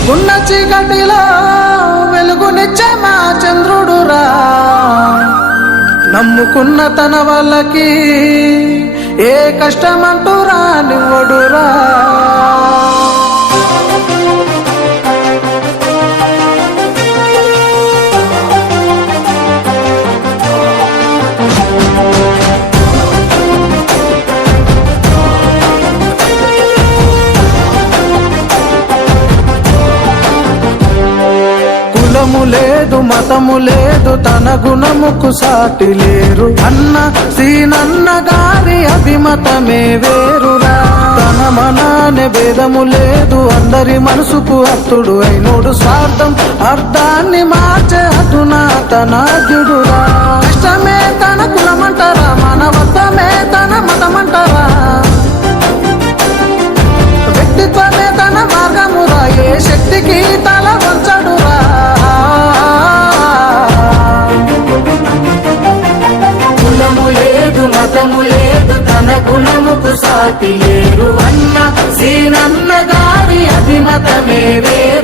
కమ్ముకున్న చీకటిలో వెలుగునిచ్చే మా చంద్రుడురా. నమ్ముకున్న తన వాళ్ళకి ఏ కష్టమంటూ రానివ్వడురా. కులము లేదు మతము లేదు తన గుణముకు సాటి లేరు. అన్న సీనన్న గారి అభిమతమే వేరురా. తన మనానే భేదము లేదు అందరి మనసుకు అత్తుడు అయినోడు. స్వార్థం అర్థాన్ని మార్చే అధునాతనాద్యుడురా కష్టమే లేదు లేదు తన గుణముకు సాటి లేరు అన్న సీనన్న గారి అభిమతమే వేరు.